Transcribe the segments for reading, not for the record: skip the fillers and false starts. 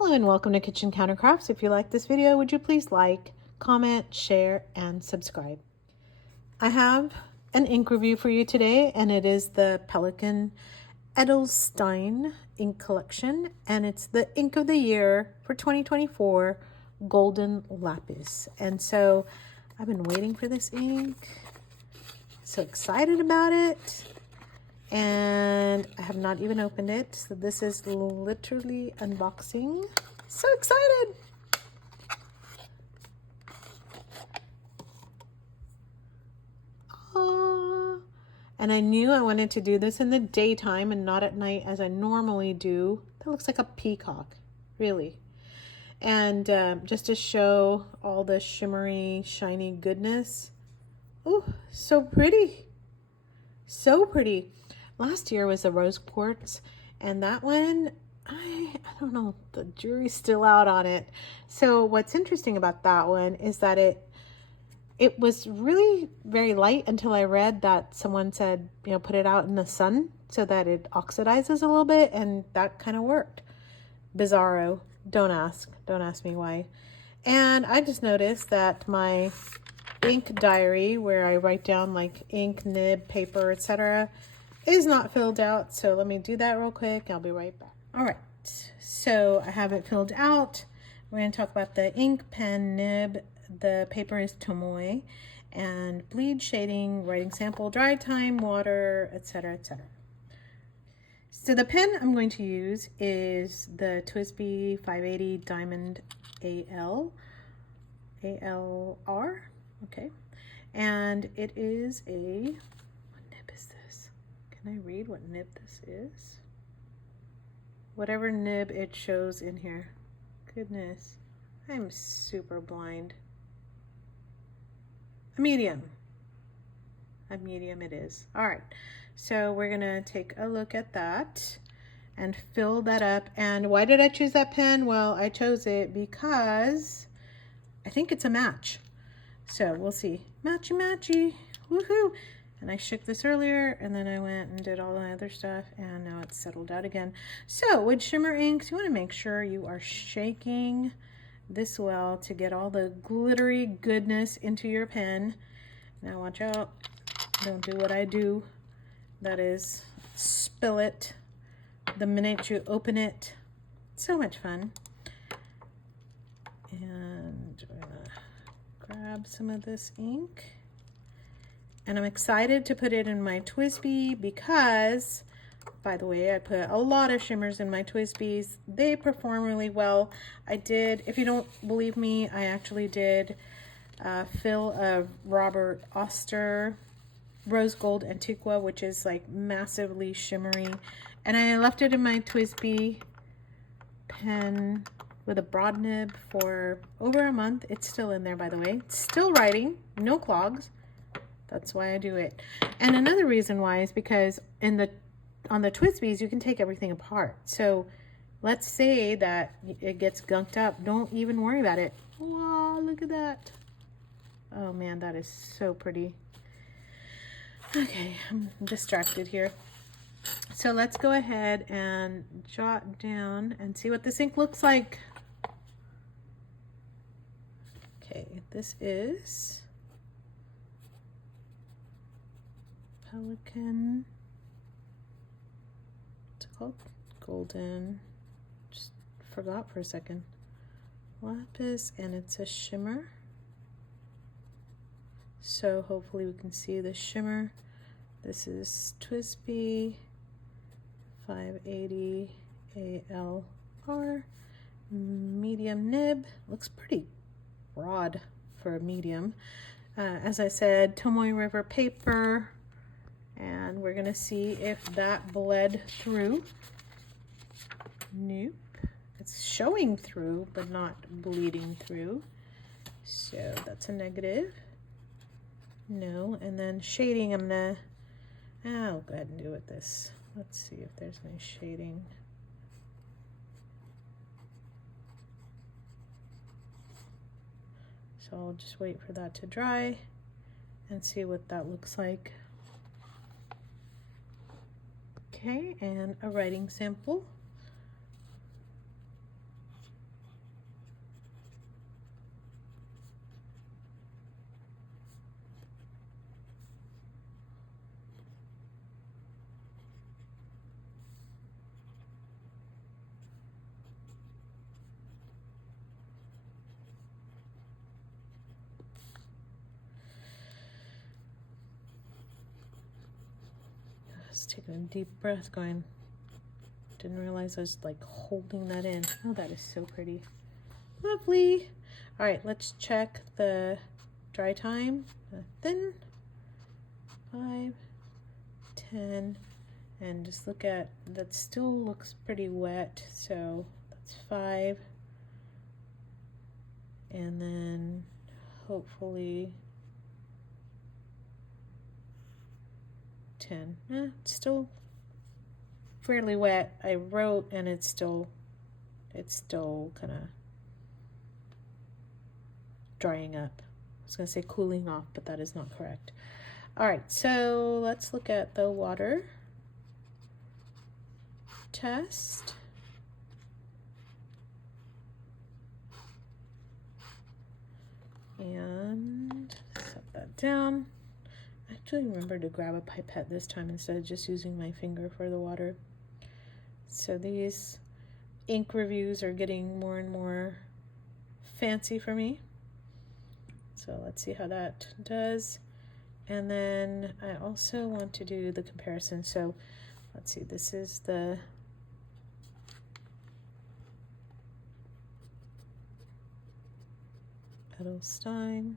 Hello and welcome to Kitchen Countercrafts. If you like this video, would you please like, comment, share, and subscribe. I have an ink review for you today, and it is the Pelikan Edelstein ink collection, and it's the ink of the year for 2024, Golden Lapis. And so I've been waiting for this ink, so excited about it. And I have not even opened it, so this is literally unboxing. So excited! Aww. And I knew I wanted to do this in the daytime and not at night as I normally do. That looks like a peacock, really. And just to show all the shimmery, shiny goodness. Oh, so pretty. So pretty. Last year was the rose quartz, and that one, I don't know, the jury's still out on it. So what's interesting about that one is that it was really very light until I read that someone said, you know, put it out in the sun so that it oxidizes a little bit, and that kind of worked. Bizarro. Don't ask me why. And I just noticed that my ink diary, where I write down like ink, nib, paper, etc., is not filled out. So let me do that real quick. I'll be right back. All right, so I have it filled out. We're going to talk about the ink, pen, nib. The paper is Tomoe, and bleed, shading, writing sample, dry time, water, etc., etc. So the pen I'm going to use is the TWSBI 580 Diamond ALR. Okay, and it is a, what nib is this? Can I read what nib this is? Whatever nib it shows in here. Goodness, I'm super blind. A medium. A medium it is. All right, so we're gonna take a look at that and fill that up. And why did I choose that pen? Well, I chose it because I think it's a match. So we'll see. Matchy matchy, woohoo! And I shook this earlier, and then I went and did all the other stuff, and now it's settled out again. So with shimmer inks, you want to make sure you are shaking this well to get all the glittery goodness into your pen. Now watch out, don't do what I do. That is spill it the minute you open it. So much fun. And we're gonna grab some of this ink, and I'm excited to put it in my TWSBI because, by the way, I put a lot of shimmers in my TWSBIs. They perform really well. I did, if you don't believe me, I actually did fill a Robert Oster Rose Gold Antiqua, which is like massively shimmery, and I left it in my TWSBI pen with a broad nib for over a month. It's still in there, by the way. It's still writing, no clogs. That's why I do it. And another reason why is because on the TWSBIs, you can take everything apart. So let's say that it gets gunked up. Don't even worry about it. Wow, look at that. Oh man, that is so pretty. Okay, I'm distracted here. So let's go ahead and jot down and see what this ink looks like. Okay, this is Pelikan. What's it called? Golden. Just forgot for a second. Lapis, and it's a shimmer. So hopefully we can see the shimmer. This is TWSBI 580 ALR, medium nib. Looks pretty broad for a medium. As I said, Tomoe River paper, and we're gonna see if that bled through. Nope, it's showing through but not bleeding through, so that's a negative. No. And then shading, I'm gonna, I'll go ahead and do it this. Let's see if there's any shading. So I'll just wait for that to dry and see what that looks like. Okay, and a writing sample. Just taking a deep breath, going, didn't realize I was like holding that in. Oh, that is so pretty. Lovely. All right, let's check the dry time. Nothing. 5, 10, and just look at, that still looks pretty wet, so that's 5. And then hopefully 10. It's still fairly wet. I wrote and it's still kind of drying up. I was going to say cooling off, but that is not correct. All right, so let's look at the water test. And set that down. I actually remember to grab a pipette this time instead of just using my finger for the water. So these ink reviews are getting more and more fancy for me. So let's see how that does. And then I also want to do the comparison. So let's see, this is the Edelstein.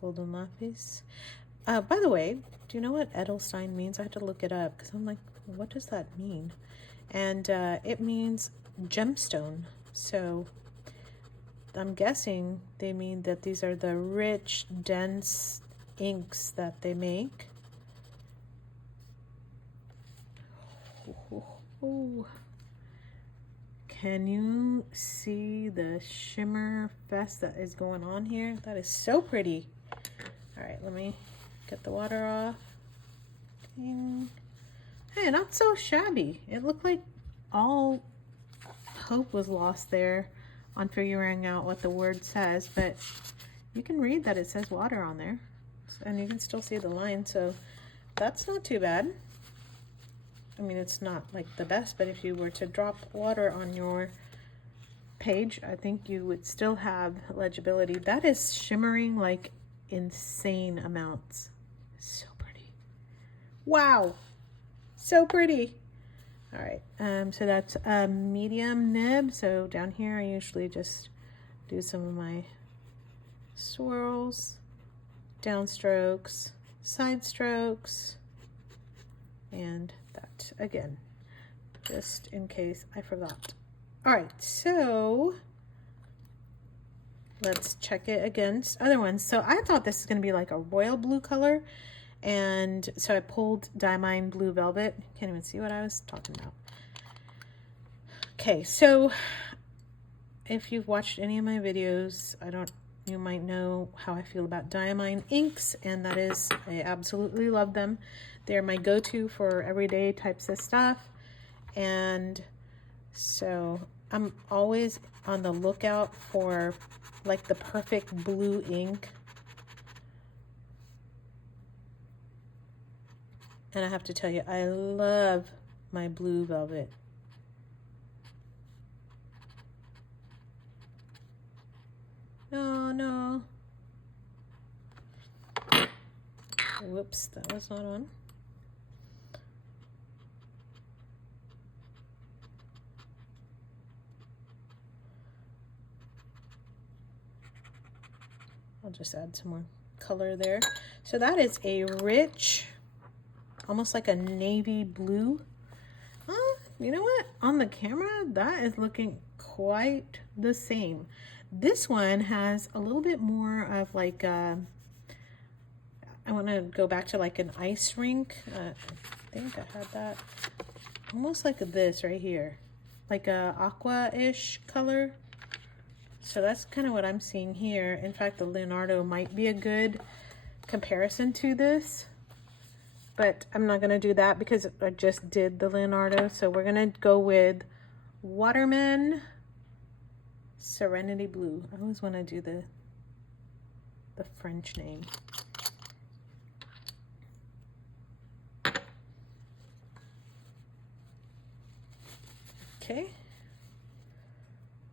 Golden Lapis. By the way, do you know what Edelstein means? I had to look it up because I'm like, what does that mean? And it means gemstone. So I'm guessing they mean that these are the rich, dense inks that they make. Ooh. Can you see the shimmer fest that is going on here? That is so pretty. All right, let me get the water off. Ding. Hey, not so shabby. It looked like all hope was lost there on figuring out what the word says, but you can read that it says water on there, and you can still see the line, so that's not too bad. I mean, it's not like the best, but if you were to drop water on your page, I think you would still have legibility. That is shimmering like insane amounts. So pretty. Wow. So pretty. All right, so that's a medium nib. So down here, I usually just do some of my swirls, downstrokes, side strokes, and that again, just in case I forgot. All right, so let's check it against other ones. So I thought this is going to be like a royal blue color, and so I pulled Diamine Blue Velvet. Can't even see what I was talking about. Okay, so if you've watched any of my videos, you might know how I feel about Diamine inks, and that is, I absolutely love them. They're my go-to for everyday types of stuff, and so I'm always on the lookout for like the perfect blue ink. And I have to tell you, I love my Blue Velvet. No. Whoops, that was not on. I'll just add some more color there. So that is a rich, almost like a navy blue. You know what? On the camera, that is looking quite the same. This one has a little bit more of like I want to go back to like an ice rink. I think I had that. Almost like this right here. Like a aqua-ish color. So that's kind of what I'm seeing here. In fact, the Leonardo might be a good comparison to this. But I'm not going to do that because I just did the Leonardo. So we're going to go with Waterman Serenity Blue. I always want to do the French name. Okay.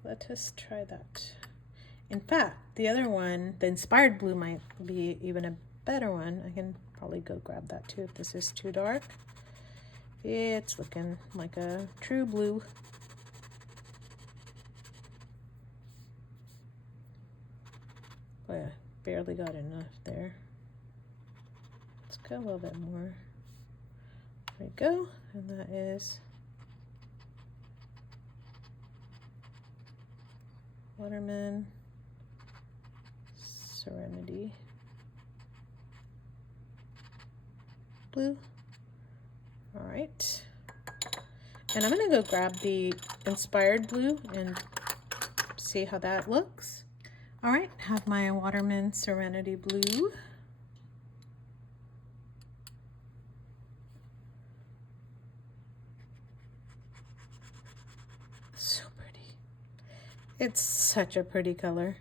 Let us try that. In fact, the other one, the inspired blue, might be even a better one. I can probably go grab that too if this is too dark. It's looking like a true blue. Boy, I barely got enough there. Let's go a little bit more. There we go. And that is Waterman Serenity Blue. All right. And I'm gonna go grab the inspired blue and see how that looks. All right, have my Waterman Serenity Blue. So pretty. It's such a pretty color.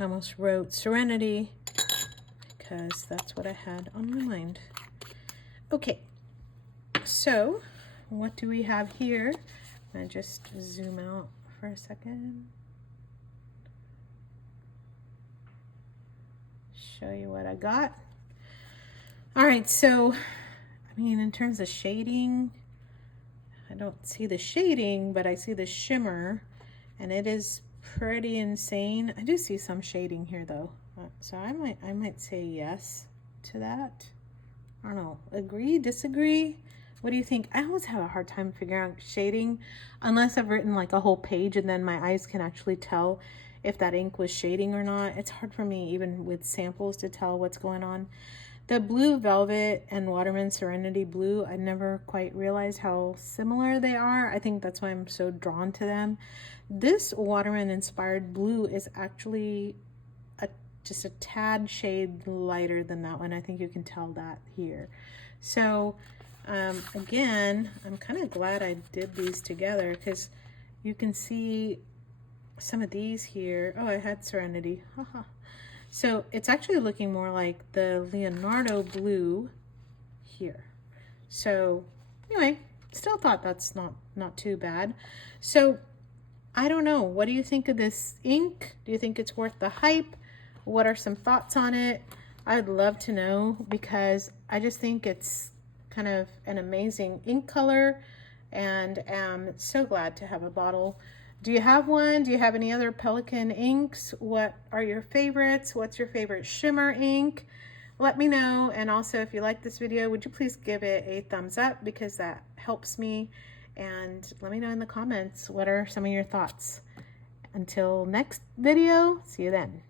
I almost wrote Serenity because that's what I had on my mind. Okay, so what do we have here? I'm gonna just zoom out for a second. Show you what I got. All right, so, I mean, in terms of shading, I don't see the shading, but I see the shimmer, and it is pretty insane. I do see some shading here though, so I might say yes to that. I don't know, agree, disagree? What do you think? I always have a hard time figuring out shading unless I've written like a whole page and then my eyes can actually tell if that ink was shading or not. It's hard for me even with samples to tell what's going on. The Blue Velvet and Waterman Serenity Blue, I never quite realized how similar they are. I think that's why I'm so drawn to them. This Waterman Inspired Blue is actually just a tad shade lighter than that one. I think you can tell that here. So again, I'm kind of glad I did these together because you can see some of these here. Oh, I had Serenity. Haha. So it's actually looking more like the Leonardo blue here. So anyway, still thought that's not too bad. So I don't know. What do you think of this ink? Do you think it's worth the hype? What are some thoughts on it? I'd love to know because I just think it's kind of an amazing ink color and am so glad to have a bottle. Do you have one? Do you have any other Pelikan inks? What are your favorites? What's your favorite shimmer ink? Let me know. And also, if you like this video, would you please give it a thumbs up because that helps me. And let me know in the comments, what are some of your thoughts? Until next video, see you then.